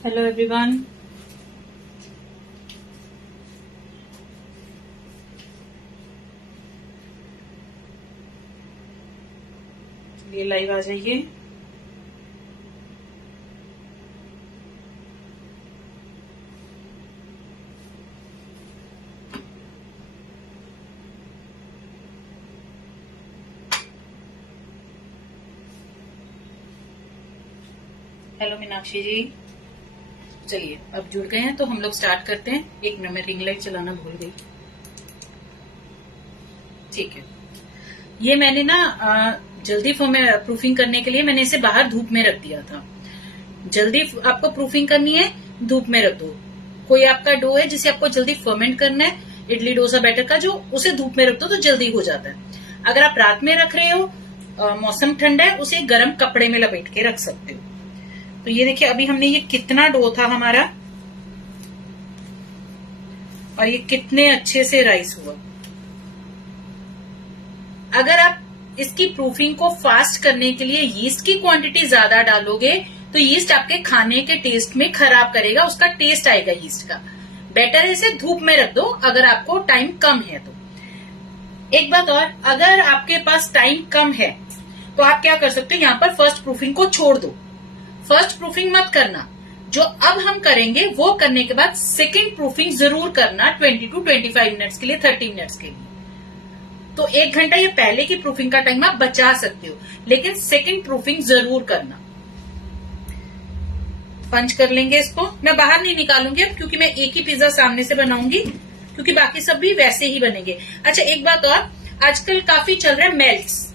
Hello everyone. ये live आ जाइए। Hello Meenakshi जी, चलिए अब जुड़ गए हैं तो हम लोग स्टार्ट करते हैं। एक मिनट, मैं रिंग लाइट चलाना भूल गई। ठीक है, ये मैंने ना जल्दी प्रूफिंग करने के लिए मैंने इसे बाहर धूप में रख दिया था। जल्दी आपको प्रूफिंग करनी है, धूप में रख दो। कोई आपका डो है जिसे आपको जल्दी फर्मेंट करना है, इडली डोसा बैटर का, जो उसे धूप में रख दो तो जल्दी हो जाता है। अगर आप रात में रख रहे हो, मौसम ठंडा है, उसे गर्म कपड़े में लपेट के रख सकते हो। तो ये देखिए, अभी हमने ये कितना डो था हमारा और ये कितने अच्छे से राइस हुआ। अगर आप इसकी प्रूफिंग को फास्ट करने के लिए यीस्ट की क्वांटिटी ज्यादा डालोगे तो यीस्ट आपके खाने के टेस्ट में खराब करेगा, उसका टेस्ट आएगा यीस्ट का। बेटर है इसे धूप में रख दो अगर आपको टाइम कम है तो। एक बात और, अगर आपके पास टाइम कम है तो आप क्या कर सकते हो, यहाँ पर फर्स्ट प्रूफिंग को छोड़ दो। फर्स्ट प्रूफिंग मत करना, जो अब हम करेंगे वो करने के बाद सेकंड प्रूफिंग जरूर करना 20 to 25 मिनट्स के लिए, 30 मिनट्स के लिए। तो 1 घंटा ये पहले की प्रूफिंग का टाइम आप बचा सकते हो, लेकिन सेकंड प्रूफिंग जरूर करना। पंच कर लेंगे इसको। मैं बाहर नहीं निकालूंगी अब, क्योंकि मैं एक ही पिज्जा सामने से बनाऊंगी, क्योंकि बाकी सब भी वैसे ही बनेंगे। अच्छा, एक बात और, आजकल काफी चल रहा है मेल्ट्स।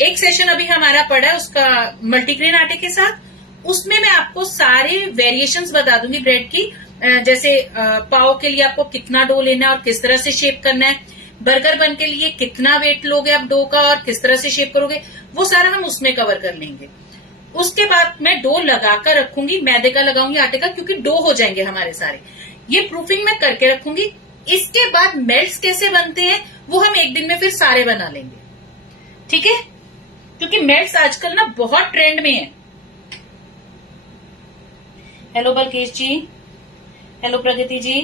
एक सेशन अभी हमारा पड़ा है उसका मल्टीग्रेन आटे के साथ। उसमें मैं आपको सारे वेरिएशंस बता दूंगी ब्रेड की। जैसे पाव के लिए आपको कितना डो लेना है और किस तरह से शेप करना है, बर्गर बन के लिए कितना वेट लोगे आप डो का और किस तरह से शेप करोगे, वो सारा हम उसमें कवर कर लेंगे। उसके बाद मैं डो लगाकर रखूंगी, मैदे का लगाऊंगी, आटे का, क्योंकि डो हो जाएंगे हमारे सारे। ये प्रूफिंग मैं करके रखूंगी। इसके बाद मेल्ट्स कैसे बनते हैं वो हम एक दिन में फिर सारे बना लेंगे, ठीक है? क्योंकि मेल्ट्स आजकल ना बहुत ट्रेंड में है। हेलो बलकेश जी, हेलो प्रगति जी।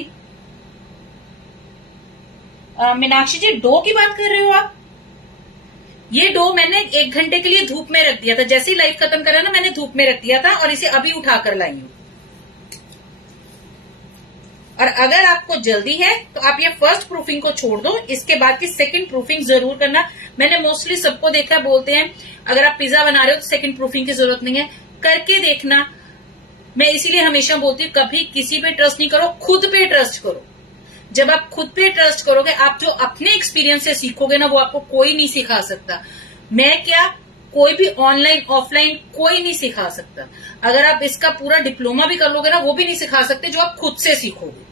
मीनाक्षी जी, डो की बात कर रहे हो आप? ये डो मैंने 1 घंटे के लिए धूप में रख दिया था। जैसे ही लाइव खत्म करा ना, मैंने धूप में रख दिया था और इसे अभी उठाकर लाई हूं। और अगर आपको जल्दी है तो आप ये फर्स्ट प्रूफिंग को छोड़ दो, इसके बाद की सेकंड प्रूफिंग जरूर करना। मैंने मोस्टली सबको देखा, बोलते हैं अगर आप पिज्जा बना रहे हो तो सेकंड प्रूफिंग की जरूरत नहीं है, करके देखना। मैं इसीलिए हमेशा बोलती हूँ, कभी किसी पे ट्रस्ट नहीं करो, खुद पे ट्रस्ट करो। जब आप खुद पे ट्रस्ट करोगे, आप जो अपने एक्सपीरियंस से सीखोगे ना, वो आपको कोई नहीं सिखा सकता। मैं क्या, कोई भी ऑनलाइन ऑफलाइन कोई नहीं सिखा सकता। अगर आप इसका पूरा डिप्लोमा भी कर लोगे ना, वो भी नहीं सिखा सकते जो आप खुद से सीखोगे।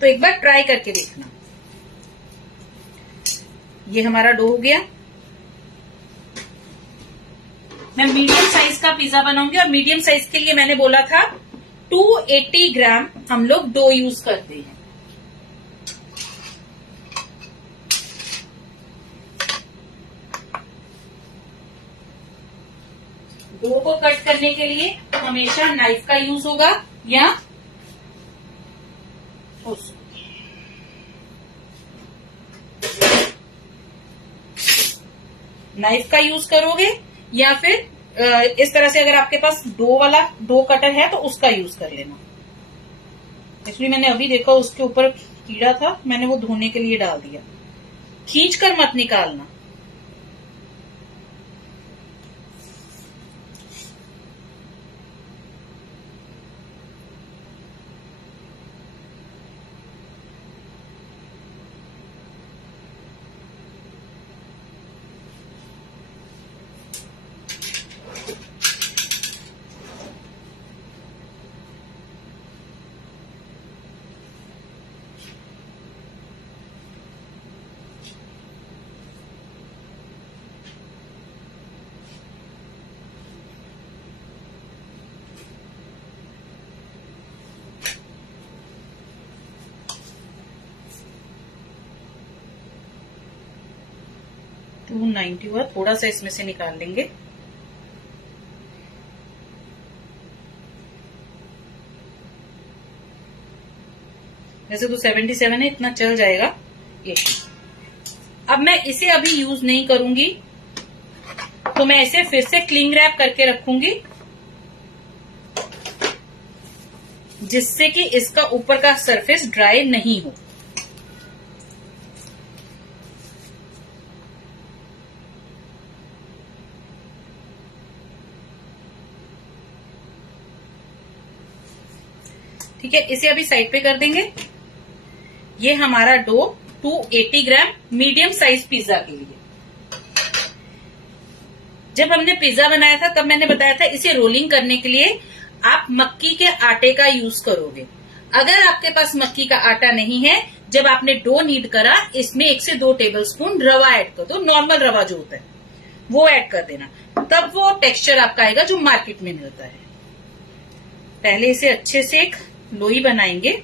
तो एक बार ट्राई करके देखना। ये हमारा डो हो गया। मैं मीडियम साइज का पिज्जा बनाऊंगी और मीडियम साइज के लिए मैंने बोला था 280 ग्राम हम लोग डो यूज करते हैं। डो को कट करने के लिए हमेशा नाइफ का यूज होगा या नाइफ का यूज करोगे, या फिर इस तरह से अगर आपके पास डो वाला डो कटर है तो उसका यूज कर लेना। इसलिए मैंने अभी देखा उसके ऊपर कीड़ा था, मैंने वो धोने के लिए डाल दिया। खींच कर मत निकालना। टू 290 हुआ, थोड़ा सा इसमें से निकाल लेंगे। वैसे तो 77 है, इतना चल जाएगा ये। अब मैं इसे अभी यूज नहीं करूंगी, तो मैं इसे फिर से क्लिंग रैप करके रखूंगी, जिससे कि इसका ऊपर का सरफेस ड्राई नहीं हो। ठीक है, इसे अभी साइड पे कर देंगे। ये हमारा डो 280 ग्राम मीडियम साइज पिज्जा के लिए। जब हमने पिज्जा बनाया था तब मैंने बताया था इसे रोलिंग करने के लिए आप मक्की के आटे का यूज करोगे। अगर आपके पास मक्की का आटा नहीं है, जब आपने डो नीड करा, इसमें 1 से 2 टेबलस्पून रवा ऐड कर दो, नॉर्मल रवा जो होता है वो ऐड कर देना, तब वो टेक्सचर आपका आएगा जो मार्केट में मिलता है। पहले इसे अच्छे से एक लोई बनाएंगे।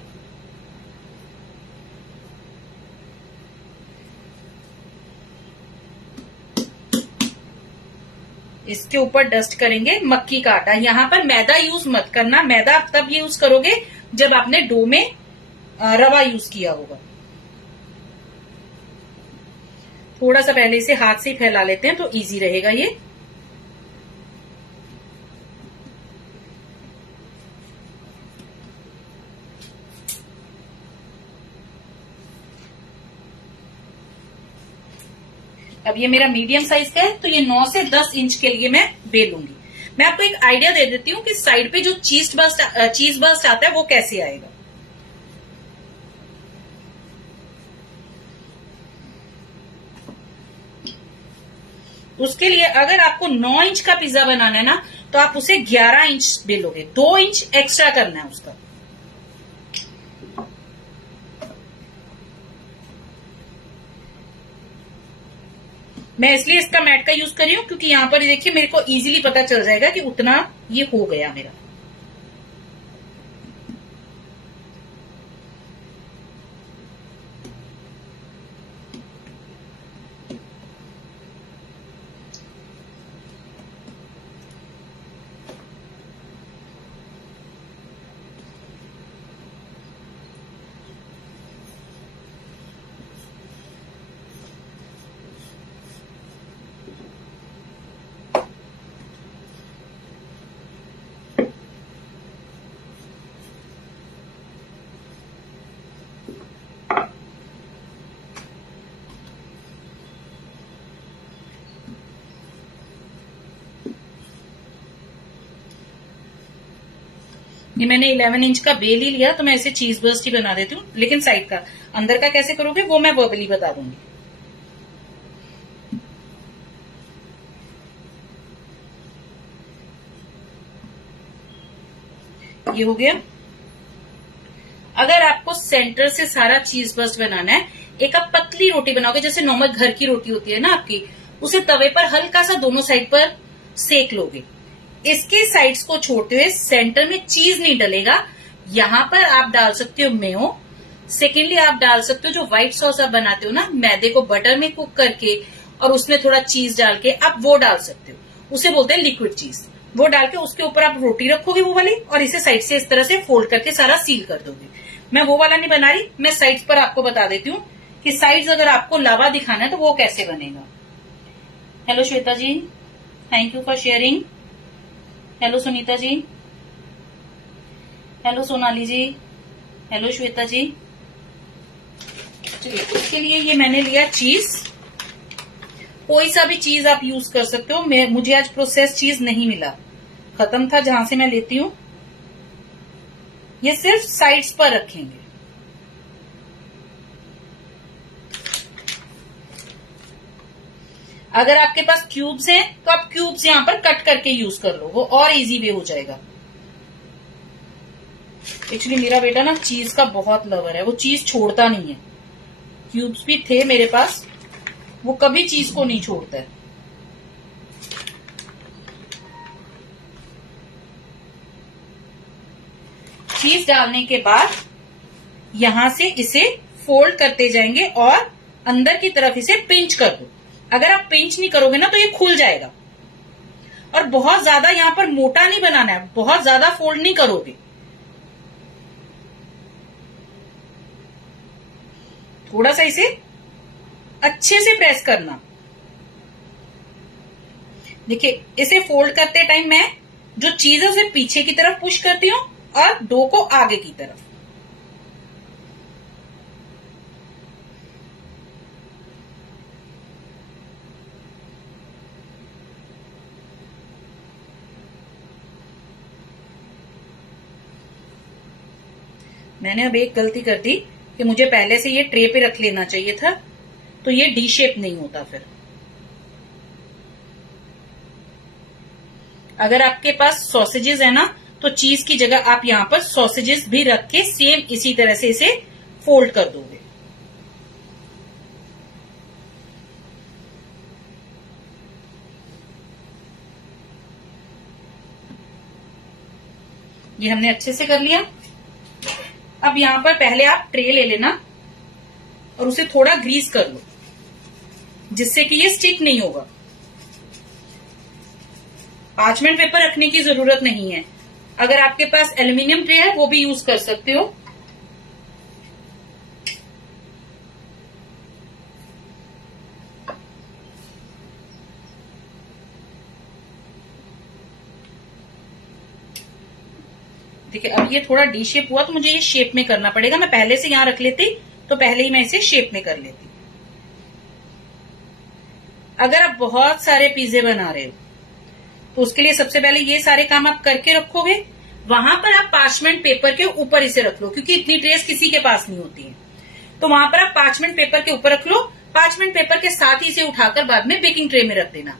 इसके ऊपर डस्ट करेंगे मक्की का आटा। यहाँ पर मैदा यूज मत करना, मैदा आप तब यूज करोगे जब आपने डो में रवा यूज किया होगा। थोड़ा सा पहले इसे हाथ से ही फैला लेते हैं तो इजी रहेगा ये। अब ये मेरा मीडियम साइज का है, तो ये 9 से 10 इंच के लिए मैं बेलूंगी। मैं आपको एक आइडिया दे देती हूँ कि साइड पे जो चीज बर्स्ट आता है वो कैसे आएगा। उसके लिए अगर आपको 9 इंच का पिज्जा बनाना है ना, तो आप उसे 11 इंच बेलोगे, 2 इंच एक्स्ट्रा करना है उसका। मैं इसलिए इसका मैट का यूज कर रही हूँ क्योंकि यहाँ पर देखिए मेरे को इजीली पता चल जाएगा कि उतना ये हो गया मेरा। ये मैंने 11 इंच का बेल ही लिया, तो मैं इसे चीज बर्स्ट ही बना देती हूँ। लेकिन साइड का, अंदर का कैसे करोगे वो मैं वर्बली बता दूंगी। ये हो गया। अगर आपको सेंटर से सारा चीज बर्स्ट बनाना है, एक आप पतली रोटी बनाओगे जैसे नॉर्मल घर की रोटी होती है ना आपकी, उसे तवे पर हल्का सा दोनों साइड पर सेक लोगे। इसके साइड्स को छोड़ते हुए सेंटर में चीज नहीं डलेगा। यहाँ पर आप डाल सकते हो मेयो। सेकेंडली आप डाल सकते हो जो व्हाइट सॉस आप बनाते हो ना, मैदे को बटर में कुक करके और उसमें थोड़ा चीज डाल के, आप वो डाल सकते हो, उसे बोलते हैं लिक्विड चीज। वो डाल के उसके ऊपर आप रोटी रखोगे वो वाली, और इसे साइड से इस तरह से फोल्ड करके सारा सील कर दोगे। मैं वो वाला नहीं बना रही, मैं साइड्स पर आपको बता देती हूँ कि साइड्स अगर आपको लावा दिखाना है तो वो कैसे बनेगा। Hello Shweta ji, thank you for sharing. Hello Sunita ji, hello Sonali ji, hello Shweta ji. चलिए, उसके लिए ये मैंने लिया चीज। कोई सा भी चीज आप यूज कर सकते हो। मुझे आज प्रोसेस चीज नहीं मिला, खत्म था जहां से मैं लेती हूँ। ये सिर्फ साइड्स पर रखेंगे। अगर आपके पास क्यूब्स हैं तो आप क्यूब्स यहां पर कट करके यूज कर लो, वो और इजी वे हो जाएगा। एक्चुअली मेरा बेटा ना चीज का बहुत लवर है, वो चीज छोड़ता नहीं है। क्यूब्स भी थे मेरे पास, वो कभी चीज को नहीं छोड़ता है। चीज डालने के बाद यहां से इसे फोल्ड करते जाएंगे और अंदर की तरफ इसे पिंच कर दो। अगर आप पिंच नहीं करोगे ना तो ये खुल जाएगा। और बहुत ज्यादा यहां पर मोटा नहीं बनाना है, बहुत ज्यादा फोल्ड नहीं करोगे। थोड़ा सा इसे अच्छे से प्रेस करना। देखिए, इसे फोल्ड करते टाइम मैं जो चीज है उसे पीछे की तरफ पुश करती हूँ और डो को आगे की तरफ। मैंने अब एक गलती कर दी कि मुझे पहले से ये ट्रे पे रख लेना चाहिए था, तो ये डी शेप नहीं होता फिर। अगर आपके पास सॉसेजेस है ना, तो चीज की जगह आप यहां पर सॉसेजेस भी रख के सेम इसी तरह से इसे फोल्ड कर दोगे। ये हमने अच्छे से कर लिया। अब यहां पर पहले आप ट्रे ले लेना और उसे थोड़ा ग्रीस कर लो, जिससे कि ये स्टिक नहीं होगा। पार्चमेंट पेपर रखने की जरूरत नहीं है। अगर आपके पास एल्युमिनियम ट्रे है वो भी यूज कर सकते हो। देखिए, अब ये थोड़ा डी शेप हुआ तो मुझे ये शेप में करना पड़ेगा। मैं पहले से यहां रख लेती तो पहले ही मैं इसे शेप में कर लेती। अगर आप बहुत सारे पिज्जे बना रहे हो तो उसके लिए सबसे पहले ये सारे काम आप करके रखोगे। वहां पर आप पार्चमेंट पेपर के ऊपर इसे रख लो, क्योंकि इतनी ट्रेस किसी के पास नहीं होती है। तो वहां पर आप पार्चमेंट पेपर के ऊपर रख लो। पार्चमेंट पेपर के साथ ही इसे उठाकर बाद में बेकिंग ट्रे में रख देना।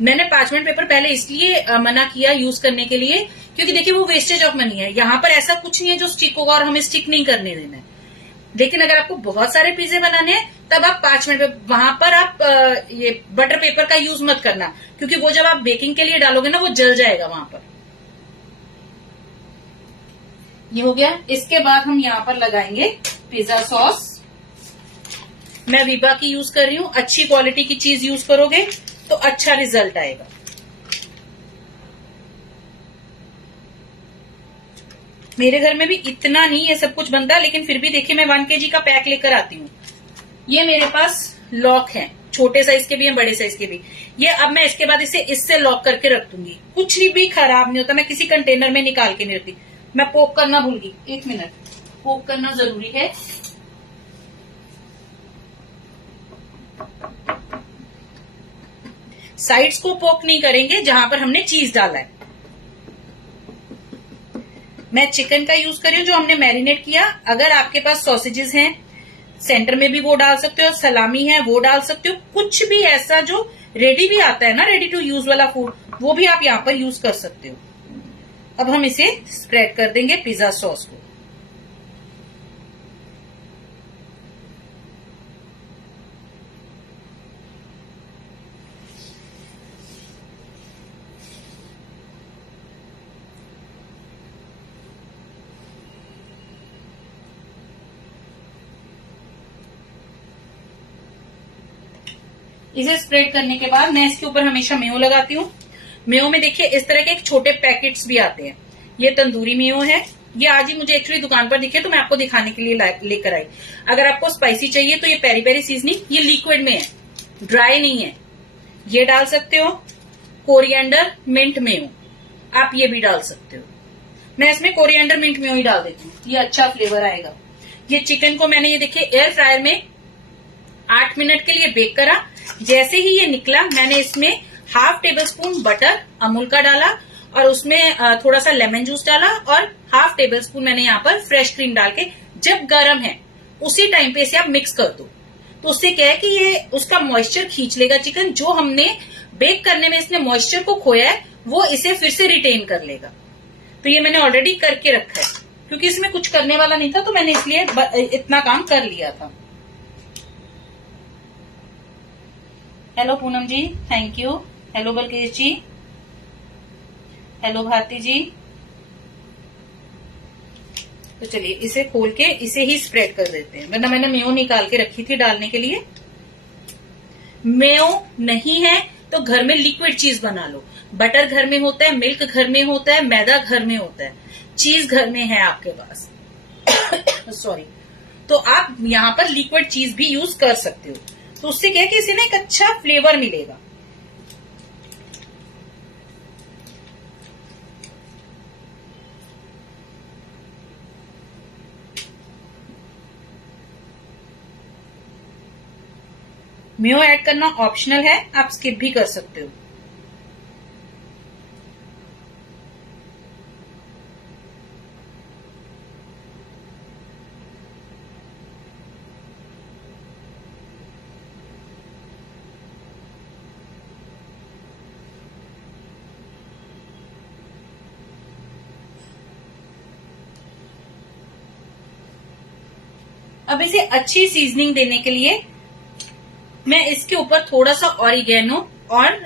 मैंने पार्चमेंट पेपर पहले इसलिए मना किया यूज करने के लिए, क्योंकि देखिए वो वेस्टेज ऑफ मनी है। यहाँ पर ऐसा कुछ नहीं है जो स्टिक होगा और हमें स्टिक नहीं करने देना है। लेकिन अगर आपको बहुत सारे पिज्जे बनाने हैं तब आप पार्चमेंट पेपर, वहां पर आप ये बटर पेपर का यूज मत करना, क्योंकि वो जब आप बेकिंग के लिए डालोगे ना वो जल जाएगा वहां पर। ये हो गया। इसके बाद हम यहाँ पर लगाएंगे पिज्जा सॉस। मैं वीबा की यूज कर रही हूँ। अच्छी क्वालिटी की चीज यूज करोगे तो अच्छा रिजल्ट आएगा। मेरे घर में भी इतना नहीं ये सब कुछ बनता, लेकिन फिर भी देखिए मैं 1 kg का पैक लेकर आती हूँ। ये मेरे पास लॉक है, छोटे साइज के भी हैं, बड़े साइज के भी। ये अब मैं इसके बाद इसे इससे लॉक करके रख दूंगी। कुछ भी खराब नहीं होता। मैं किसी कंटेनर में निकाल के नहीं रखती। मैं पोक करना भूल गई, 1 मिनट, पोक करना जरूरी है। साइड्स को पोक नहीं करेंगे जहां पर हमने चीज डाला है। मैं चिकन का यूज कर रही हूँ जो हमने मैरिनेट किया। अगर आपके पास सॉसेजेस हैं सेंटर में भी वो डाल सकते हो, सलामी है वो डाल सकते हो। कुछ भी ऐसा जो रेडी भी आता है ना, रेडी टू यूज वाला फूड, वो भी आप यहाँ पर यूज कर सकते हो। अब हम इसे स्प्रेड कर देंगे पिज्जा सॉस को। इसे स्प्रेड करने के बाद मैं इसके ऊपर हमेशा मेयो लगाती हूँ। मेयो में देखिए इस तरह के एक छोटे पैकेट्स भी आते हैं। ये तंदूरी मेयो है। ये आज ही मुझे एक्चुअली दुकान पर दिखे तो मैं आपको दिखाने के लिए लेकर आई। अगर आपको स्पाइसी चाहिए तो ये पेरी पेरी सीजनिंग, ये लिक्विड में है, ड्राई नहीं है। ये डाल सकते हो। कोरिएंडर मिंट मेयो आप ये भी डाल सकते हो। मैं इसमें कोरिएंडर मिंट मेयो ही डाल देती हूँ, ये अच्छा फ्लेवर आएगा। ये चिकन को मैंने ये देखिए एयर फ्रायर में 8 मिनट के लिए बेक करा। जैसे ही ये निकला मैंने इसमें ½ टेबल स्पून बटर अमूल का डाला और उसमें थोड़ा सा लेमन जूस डाला और ½ टेबल स्पून मैंने यहाँ पर फ्रेश क्रीम डाल के, जब गर्म है उसी टाइम पे इसे आप मिक्स कर दो। तो उससे क्या है कि ये उसका मॉइस्चर खींच लेगा चिकन। जो हमने बेक करने में इसने मॉइस्चर को खोया है वो इसे फिर से रिटेन कर लेगा। तो ये मैंने ऑलरेडी करके रखा है, क्योंकि इसमें कुछ करने वाला नहीं था तो मैंने इसलिए इतना काम कर लिया था। Hello Poonam ji, thank you. Hello Balkesh ji, hello Bharti ji. तो चलिए इसे खोल के इसे ही स्प्रेड कर देते हैं, वरना मैंने मेयो निकाल के रखी थी डालने के लिए। मेयो नहीं है तो घर में लिक्विड चीज बना लो। बटर घर में होता है, मिल्क घर में होता है, मैदा घर में होता है, चीज घर में है आपके पास सॉरी। तो आप यहाँ पर लिक्विड चीज भी यूज कर सकते हो। तो उससे क्या है कि इसे ना एक अच्छा फ्लेवर मिलेगा। मेयो ऐड करना ऑप्शनल है, आप स्किप भी कर सकते हो। अब इसे अच्छी सीजनिंग देने के लिए मैं इसके ऊपर थोड़ा सा ऑरिगेनो और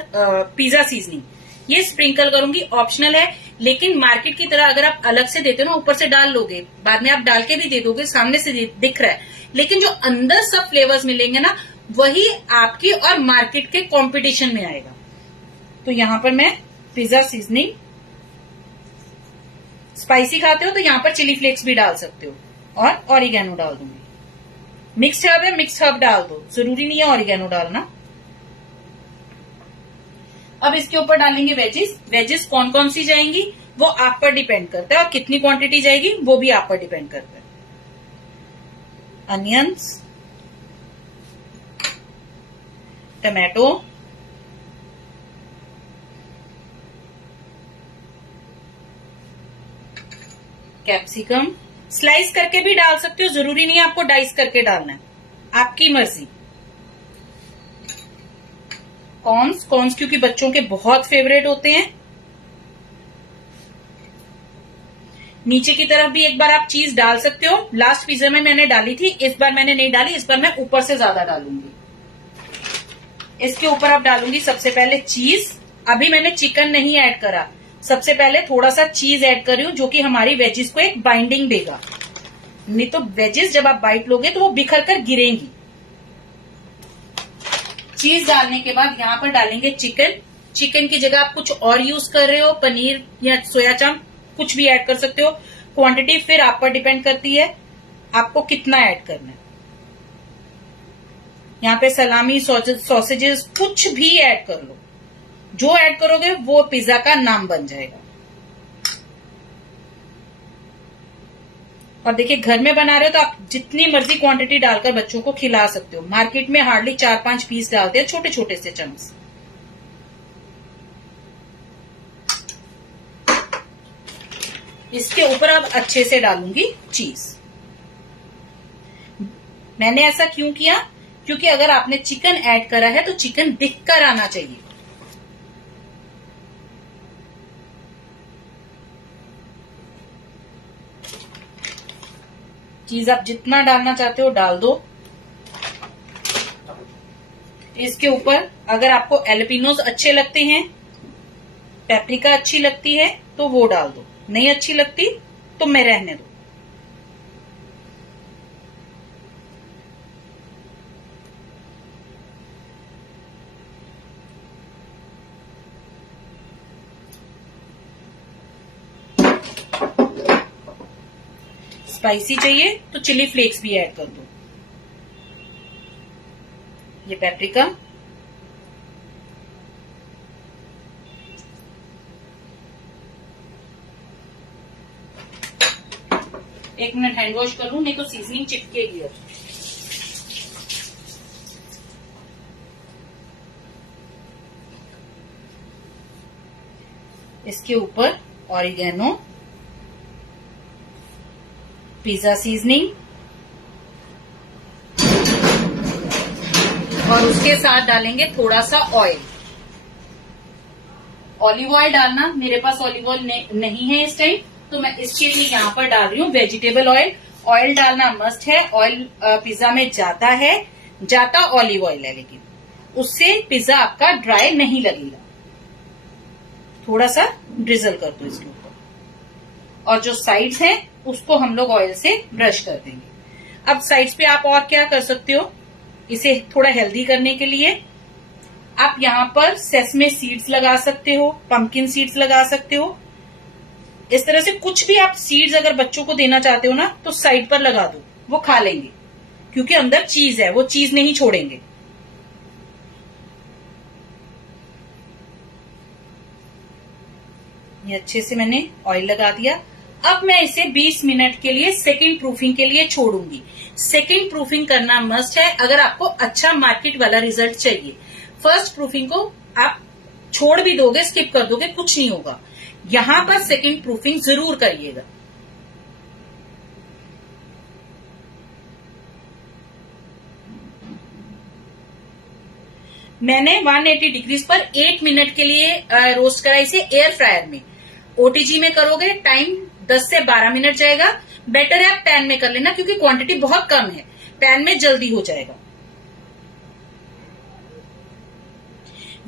पिज्जा सीजनिंग ये स्प्रिंकल करूंगी। ऑप्शनल है, लेकिन मार्केट की तरह अगर आप अलग से देते हो ना, ऊपर से डाल लोगे, बाद में आप डाल के भी दे दोगे, सामने से दिख रहा है, लेकिन जो अंदर सब फ्लेवर्स मिलेंगे ना, वही आपकी और मार्केट के कंपटीशन में आएगा। तो यहां पर मैं पिज्जा सीजनिंग, स्पाइसी खाते हो तो यहां पर चिली फ्लेक्स भी डाल सकते हो, और ऑरिगेनो डाल दूंगी। मिक्स हर्ब है, मिक्स हर्ब डाल दो, जरूरी नहीं है ऑरिगेनो डालना। अब इसके ऊपर डालेंगे वेजिस। वेजिस कौन कौन सी जाएंगी वो आप पर डिपेंड करता है, और कितनी क्वांटिटी जाएगी वो भी आप पर डिपेंड करता है। अनियंस, टमाटो, कैप्सिकम, स्लाइस करके भी डाल सकते हो, जरूरी नहीं है आपको डाइस करके डालना है, आपकी मर्जी। कॉर्न्स, कॉर्न्स क्योंकि बच्चों के बहुत फेवरेट होते हैं। नीचे की तरफ भी एक बार आप चीज डाल सकते हो, लास्ट पिज्जा में मैंने डाली थी, इस बार मैंने नहीं डाली, इस बार मैं ऊपर से ज्यादा डालूंगी। इसके ऊपर अब डालूंगी सबसे पहले चीज। अभी मैंने चिकन नहीं ऐड करा, सबसे पहले थोड़ा सा चीज ऐड कर रही हूं, जो कि हमारी वेजिस को एक बाइंडिंग देगा। नहीं तो वेजिस जब आप बाइट लोगे तो वो बिखर कर गिरेंगी। चीज डालने के बाद यहां पर डालेंगे चिकन। चिकन की जगह आप कुछ और यूज कर रहे हो, पनीर या सोया चांप, कुछ भी ऐड कर सकते हो। क्वांटिटी फिर आप पर डिपेंड करती है, आपको कितना ऐड करना है। यहाँ पे सलामी, सॉसेजेस, कुछ भी ऐड कर लो, जो ऐड करोगे वो पिज्जा का नाम बन जाएगा। और देखिए, घर में बना रहे हो तो आप जितनी मर्जी क्वांटिटी डालकर बच्चों को खिला सकते हो। मार्केट में हार्डली 4-5 पीस डालते हैं, छोटे छोटे से चंक्स। इसके ऊपर अब अच्छे से डालूंगी चीज। मैंने ऐसा क्यों किया, क्योंकि अगर आपने चिकन ऐड करा है तो चिकन दिखकर आना चाहिए। चीज आप जितना डालना चाहते हो डाल दो। इसके ऊपर अगर आपको एलपिनोज अच्छे लगते हैं, पेपरिका अच्छी लगती है तो वो डाल दो, नहीं अच्छी लगती तो मैं रहने दो। स्पाइसी चाहिए तो चिली फ्लेक्स भी ऐड कर दो। ये पेपरिका, एक मिनट हैंड वॉश कर लूं, नहीं तो सीजनिंग चिपकेगी। इसके ऊपर ऑरिगेनो, पिज्जा सीजनिंग, और उसके साथ डालेंगे थोड़ा सा ऑयल। ऑलिव ऑयल डालना, मेरे पास ऑलिव ऑयल नहीं है इस टाइम, तो मैं इसके लिए यहाँ पर डाल रही हूँ वेजिटेबल ऑयल। ऑयल डालना मस्ट है, ऑयल पिज्जा में जाता है, जाता ऑलिव ऑयल है, लेकिन उससे पिज्जा आपका ड्राई नहीं लगेगा। थोड़ा सा ड्रिजल कर दो इसके ऊपर, और जो साइड्स हैं उसको हम लोग ऑयल से ब्रश कर देंगे। अब साइड्स पे आप और क्या कर सकते हो, इसे थोड़ा हेल्दी करने के लिए आप यहाँ पर सेसमे सीड्स लगा सकते हो, पंपकिन सीड्स लगा सकते हो। इस तरह से कुछ भी आप सीड्स अगर बच्चों को देना चाहते हो ना, तो साइड पर लगा दो, वो खा लेंगे। क्योंकि अंदर चीज है, वो चीज नहीं छोड़ेंगे। ये अच्छे से मैंने ऑयल लगा दिया। अब मैं इसे 20 मिनट के लिए सेकंड प्रूफिंग के लिए छोड़ूंगी। सेकंड प्रूफिंग करना मस्ट है अगर आपको अच्छा मार्केट वाला रिजल्ट चाहिए। फर्स्ट प्रूफिंग को आप छोड़ भी दोगे, स्किप कर दोगे, कुछ नहीं होगा। यहां पर सेकंड प्रूफिंग जरूर करिएगा। मैंने 180 डिग्रीज पर 8 मिनट के लिए रोस्ट करा इसे एयर फ्रायर में। ओटीजी में करोगे टाइम 10 से 12 मिनट जाएगा। बेटर है आप पैन में कर लेना क्योंकि क्वांटिटी बहुत कम है, पैन में जल्दी हो जाएगा।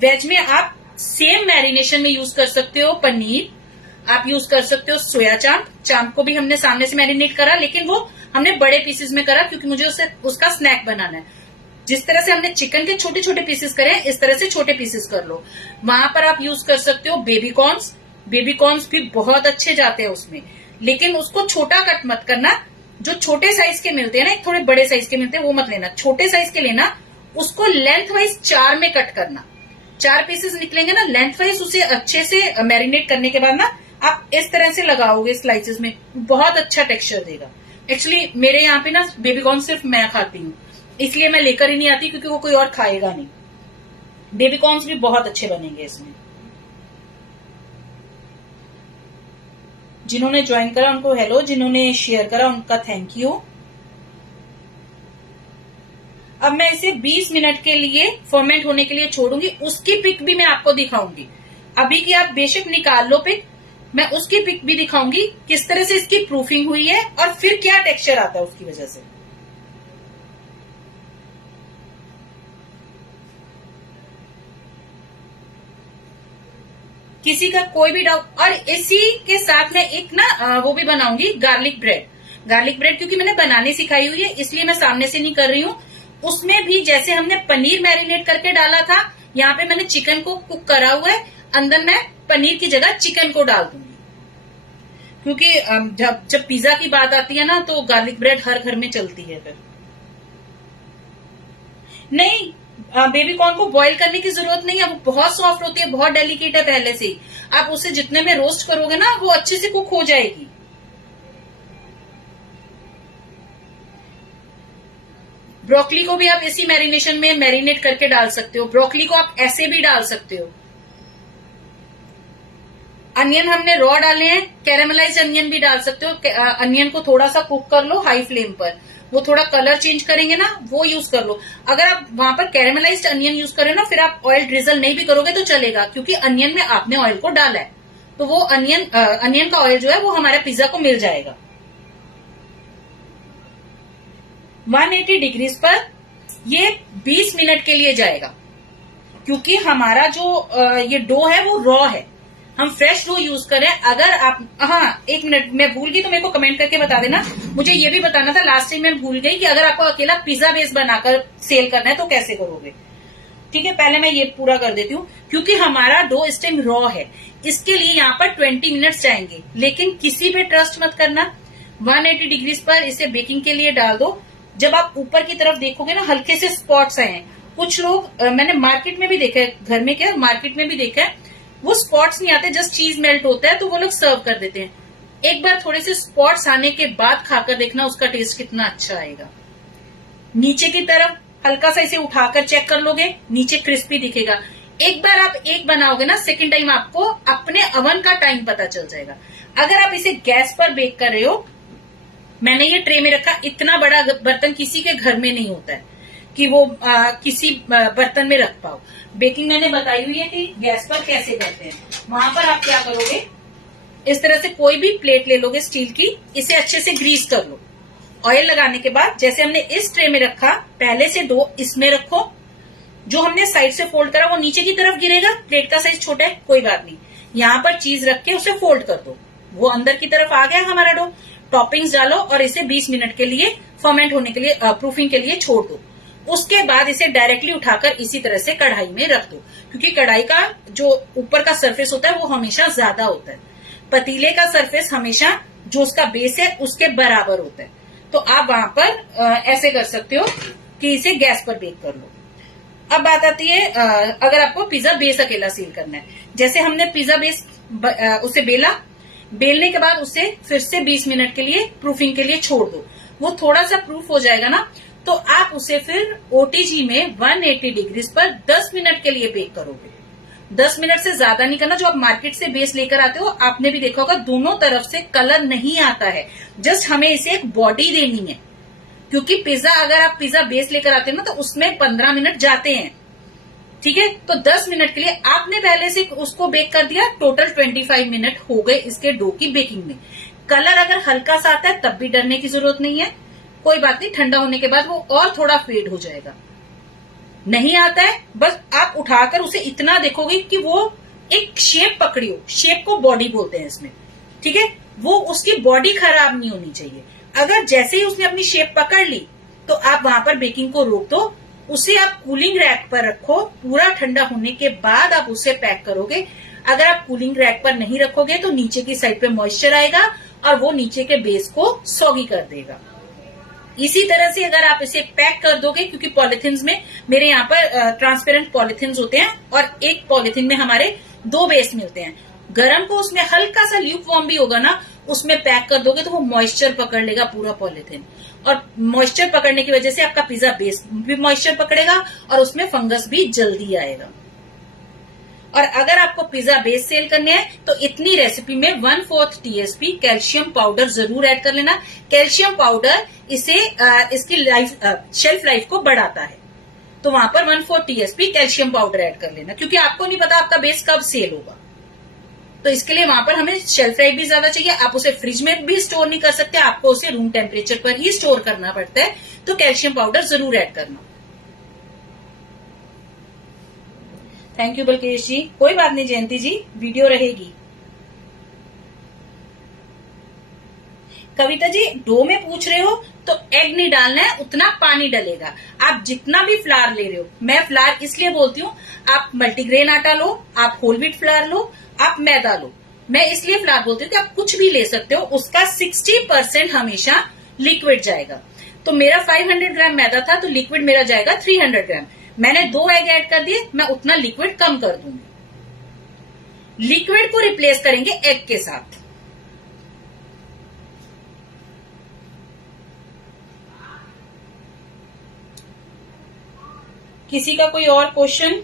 वेज में आप सेम मैरिनेशन में यूज कर सकते हो पनीर, आप यूज कर सकते हो सोया चांप। चांप को भी हमने सामने से मैरिनेट करा, लेकिन वो हमने बड़े पीसेस में करा क्योंकि मुझे उसका स्नैक बनाना है। जिस तरह से हमने चिकन के छोटे छोटे पीसेस करे इस तरह से छोटे पीसेस कर लो। वहां पर आप यूज कर सकते हो बेबी कॉर्न्स। बेबी कॉर्न्स भी बहुत अच्छे जाते हैं उसमें, लेकिन उसको छोटा कट मत करना। जो छोटे साइज के मिलते हैं ना, थोड़े बड़े साइज के मिलते हैं, वो मत लेना। छोटे साइज के लेना, उसको लेंथ वाइज 4 में कट करना। 4 पीसेस निकलेंगे ना लेंथ वाइज, उसे अच्छे से मैरिनेट करने के बाद ना आप इस तरह से लगाओगे स्लाइसेस में, बहुत अच्छा टेक्सचर देगा। एक्चुअली मेरे यहाँ पे ना बेबी कॉर्न सिर्फ मैं खाती हूँ, इसलिए मैं लेकर ही नहीं आती क्योंकि वो कोई और खाएगा नहीं। बेबी कॉर्न्स भी बहुत अच्छे बनेंगे इसमें। जिन्होंने ज्वाइन करा उनको हेलो, जिन्होंने शेयर करा उनका थैंक यू। अब मैं इसे 20 मिनट के लिए फर्मेंट होने के लिए छोड़ूंगी। उसकी पिक भी मैं आपको दिखाऊंगी। अभी की आप बेशक निकाल लो पिक, मैं उसकी पिक भी दिखाऊंगी किस तरह से इसकी प्रूफिंग हुई है और फिर क्या टेक्सचर आता है उसकी वजह से। किसी का कोई भी डाउट, और इसी के साथ मैं एक ना वो भी बनाऊंगी गार्लिक ब्रेड। गार्लिक ब्रेड क्योंकि मैंने बनाने सिखाई हुई है इसलिए मैं सामने से नहीं कर रही हूँ। उसमें भी जैसे हमने पनीर मैरिनेट करके डाला था, यहाँ पे मैंने चिकन को कुक करा हुआ है, अंदर मैं पनीर की जगह चिकन को डाल दूंगी। क्योंकि जब पिज्जा की बात आती है ना तो गार्लिक ब्रेड हर घर में चलती है। फिर नहीं, बेबी कॉर्न को बॉईल करने की जरूरत नहीं है, वो बहुत सॉफ्ट होती है, बहुत डेलिकेट है पहले से ही। आप उसे जितने में रोस्ट करोगे ना वो अच्छे से कुक हो जाएगी। ब्रोकली को भी आप इसी मैरिनेशन में मैरिनेट करके डाल सकते हो। ब्रोकली को आप ऐसे भी डाल सकते हो। अनियन हमने रॉ डाले हैं, कैरेमलाइज अनियन भी डाल सकते हो। अनियन को थोड़ा सा कुक कर लो हाई फ्लेम पर, वो थोड़ा कलर चेंज करेंगे ना, वो यूज कर लो। अगर आप वहां पर कैरेमलाइज्ड अनियन यूज करें ना, फिर आप ऑयल ड्रिजल नहीं भी करोगे तो चलेगा, क्योंकि अनियन में आपने ऑयल को डाला है, तो वो अनियन का ऑयल जो है वो हमारे पिज्जा को मिल जाएगा। 180 डिग्रीज पर ये 20 मिनट के लिए जाएगा, क्योंकि हमारा जो ये डो है वो रॉ है, हम फ्रेश डो यूज करें। अगर आप, हाँ एक मिनट मैं भूल गई तो मेरे को कमेंट करके बता देना। मुझे ये भी बताना था, लास्ट टाइम मैं भूल गई कि अगर आपको अकेला पिज्जा बेस बनाकर सेल करना है तो कैसे करोगे। ठीक है, पहले मैं ये पूरा कर देती हूँ। क्योंकि हमारा डो इस टाइम रॉ है, इसके लिए यहाँ पर 20 मिनट्स जाएंगे, लेकिन किसी पे ट्रस्ट मत करना। 180 डिग्रीज पर इसे बेकिंग के लिए डाल दो। जब आप ऊपर की तरफ देखोगे ना, हल्के से स्पॉट्स आए हैं। कुछ लोग मैंने मार्केट में भी देखा है, घर में क्या मार्केट में भी देखा है, वो स्पॉट्स नहीं आते, जस्ट चीज मेल्ट होता है तो वो लोग सर्व कर देते हैं। एक बार थोड़े से स्पॉट्स आने के बाद खाकर देखना उसका टेस्ट कितना अच्छा आएगा। नीचे की तरफ हल्का सा इसे उठाकर चेक कर लोगे, नीचे क्रिस्पी दिखेगा। एक बार आप एक बनाओगे ना, सेकंड टाइम आपको अपने अवन का टाइम पता चल जाएगा। अगर आप इसे गैस पर बेक कर रहे हो, मैंने ये ट्रे में रखा, इतना बड़ा बर्तन किसी के घर में नहीं होता है कि वो किसी बर्तन में रख पाओ। बेकिंग मैंने बताई हुई है कि गैस पर कैसे करते हैं। वहां पर आप क्या करोगे, इस तरह से कोई भी प्लेट ले लोगे स्टील की, इसे अच्छे से ग्रीस कर लो। ऑयल लगाने के बाद जैसे हमने इस ट्रे में रखा, पहले से 2 इसमें रखो। जो हमने साइड से फोल्ड करा वो नीचे की तरफ गिरेगा, प्लेट का साइज छोटा है कोई बात नहीं। यहाँ पर चीज रख के उसे फोल्ड कर दो, वो अंदर की तरफ आ गया हमारा डो। टॉपिंग्स डालो और इसे 20 मिनट के लिए फर्मेंट होने के लिए, प्रूफिंग के लिए छोड़ दो। उसके बाद इसे डायरेक्टली उठाकर इसी तरह से कढ़ाई में रख दो, क्योंकि कढ़ाई का जो ऊपर का सरफेस होता है वो हमेशा ज्यादा होता है। पतीले का सरफेस हमेशा जो उसका बेस है उसके बराबर होता है। तो आप वहां पर ऐसे कर सकते हो कि इसे गैस पर बेक कर लो। अब बात आती है अगर आपको पिज्जा बेस अकेला सील करना है, जैसे हमने पिज्जा बेस उसे बेला, बेलने के बाद उसे फिर से 20 मिनट के लिए प्रूफिंग के लिए छोड़ दो। वो थोड़ा सा प्रूफ हो जाएगा ना, तो आप उसे फिर ओटीजी में 180 डिग्रीज पर 10 मिनट के लिए बेक करोगे। 10 मिनट से ज्यादा नहीं करना। जो आप मार्केट से बेस लेकर आते हो, आपने भी देखा होगा, दोनों तरफ से कलर नहीं आता है, जस्ट हमें इसे एक बॉडी देनी है। क्योंकि पिज्जा, अगर आप पिज्जा बेस लेकर आते हो ना, तो उसमें 15 मिनट जाते हैं, ठीक है। तो 10 मिनट के लिए आपने पहले से उसको बेक कर दिया, टोटल 25 मिनट हो गए इसके डो की बेकिंग में। कलर अगर हल्का सा आता है तब भी डरने की जरूरत नहीं है, कोई बात नहीं, ठंडा होने के बाद वो और थोड़ा फेड हो जाएगा। नहीं आता है, बस आप उठाकर उसे इतना देखोगे कि वो एक शेप पकड़ी हो, शेप को बॉडी बोलते हैं इसमें, ठीक है। वो उसकी बॉडी खराब नहीं होनी चाहिए। अगर जैसे ही उसने अपनी शेप पकड़ ली तो आप वहां पर बेकिंग को रोक दो, उसे आप कूलिंग रैक पर रखो, पूरा ठंडा होने के बाद आप उसे पैक करोगे। अगर आप कूलिंग रैक पर नहीं रखोगे तो नीचे की साइड पे मॉइस्चर आएगा और वो नीचे के बेस को सॉगी कर देगा। इसी तरह से अगर आप इसे पैक कर दोगे, क्योंकि पॉलिथिन्स में मेरे यहाँ पर ट्रांसपेरेंट पॉलिथिन्स होते हैं और एक पॉलिथिन में हमारे 2 बेस मिलते हैं। गरम को उसमें हल्का सा ल्यूक वार्म भी होगा ना, उसमें पैक कर दोगे तो वो मॉइस्चर पकड़ लेगा पूरा पॉलिथिन, और मॉइस्चर पकड़ने की वजह से आपका पिज्जा बेस भी मॉइस्चर पकड़ेगा और उसमें फंगस भी जल्दी आएगा। और अगर आपको पिज्जा बेस सेल करने हैं तो इतनी रेसिपी में 1/4 TSP कैल्शियम पाउडर जरूर ऐड कर लेना। कैल्शियम पाउडर इसे इसकी शेल्फ लाइफ को बढ़ाता है, तो वहां पर 1/4 TSP कैल्शियम पाउडर ऐड कर लेना, क्योंकि आपको नहीं पता आपका बेस कब सेल होगा। तो इसके लिए वहां पर हमें शेल्फ लाइफ भी ज्यादा चाहिए। आप उसे फ्रिज में भी स्टोर नहीं कर सकते, आपको उसे रूम टेम्परेचर पर ही स्टोर करना पड़ता है, तो कैल्शियम पाउडर जरूर ऐड करना। थैंक यू बलकेश जी। कोई बात नहीं जयंती जी, वीडियो रहेगी। कविता जी, डो में पूछ रहे हो तो एग नहीं डालना है, उतना पानी डलेगा। आप जितना भी फ्लावर ले रहे हो, मैं फ्लावर इसलिए बोलती हूँ, आप मल्टीग्रेन आटा लो, आप होल व्हीट फ्लावर लो, आप मैदा लो। मैं इसलिए फ्लावर बोलती हूँ कि आप कुछ भी ले सकते हो, उसका 60% हमेशा लिक्विड जाएगा। तो मेरा 500 ग्राम मैदा था, तो लिक्विड मेरा जाएगा 300 ग्राम। मैंने 2 एग ऐड कर दिए, मैं उतना लिक्विड कम कर दूंगी। लिक्विड को रिप्लेस करेंगे एग के साथ। किसी का कोई और क्वेश्चन?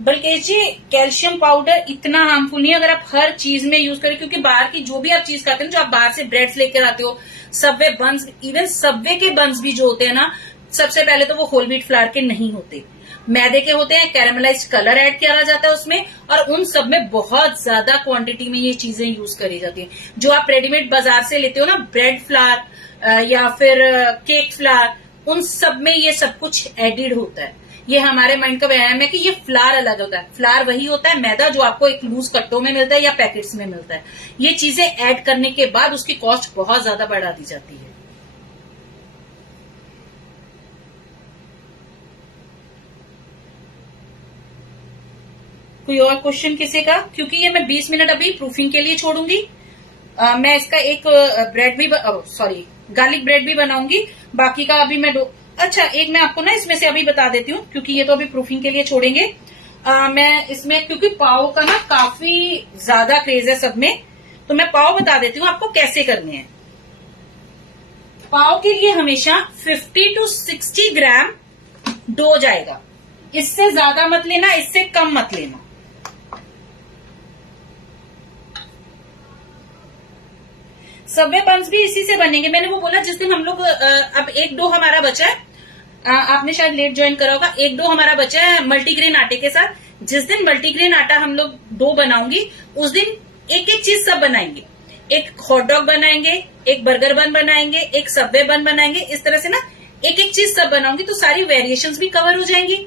बल्कि जी, कैल्शियम पाउडर इतना हार्मफुल नहीं है अगर आप हर चीज में यूज करें, क्योंकि बाहर की जो भी आप चीज खाते हैं, जो आप बाहर से ब्रेड्स लेकर आते हो, सबवे बंस, इवन सबवे के बंस भी जो होते हैं ना, सबसे पहले तो वो होल व्हीट फ्लावर के नहीं होते, मैदे के होते हैं। कैरामलाइज्ड कलर ऐड किया जाता है उसमें, और उन सब में बहुत ज्यादा क्वांटिटी में ये चीजें यूज करी जाती है। जो आप रेडीमेड बाजार से लेते हो ना, ब्रेड फ्लावर या फिर केक फ्लावर, उन सब में ये सब कुछ एडिड होता है। ये हमारे माइंड का व्यायाम है कि ये फ्लावर अलग होता है। फ्लावर वही होता है मैदा जो आपको एक लूज कट्टों में मिलता है या पैकेट्स में मिलता है। ये चीजें ऐड करने के बाद उसकी कॉस्ट बहुत ज्यादा बढ़ा दी जाती है। कोई और क्वेश्चन किसी का? क्योंकि ये मैं 20 मिनट अभी प्रूफिंग के लिए छोड़ूंगी। मैं इसका एक ब्रेड भी गार्लिक ब्रेड भी बनाऊंगी। बाकी का अभी मैं अच्छा, एक मैं आपको ना इसमें से अभी बता देती हूँ, क्योंकि ये तो अभी प्रूफिंग के लिए छोड़ेंगे। मैं इसमें, क्योंकि पाव का ना काफी ज्यादा क्रेज है सब में, तो मैं पाव बता देती हूँ आपको कैसे करने हैं। पाव के लिए हमेशा 50 to 60 ग्राम डो जाएगा। इससे ज्यादा मत लेना, इससे कम मत लेना। सबवे बंस भी इसी से बनेंगे। मैंने वो बोला जिस दिन हम लोग, अब एक डो हमारा बचा है, आपने शायद लेट ज्वाइन करा होगा, एक डो हमारा बचा है मल्टीग्रेन आटे के साथ। जिस दिन मल्टीग्रेन आटा हम लोग डो बनाऊंगी, उस दिन एक एक चीज सब बनाएंगे। एक हॉट डॉग बनाएंगे, एक बर्गर बन बनाएंगे, एक सबवे बन बनाएंगे। इस तरह से ना एक एक चीज सब बनाऊंगी, तो सारी वेरिएशंस भी कवर हो जाएंगी।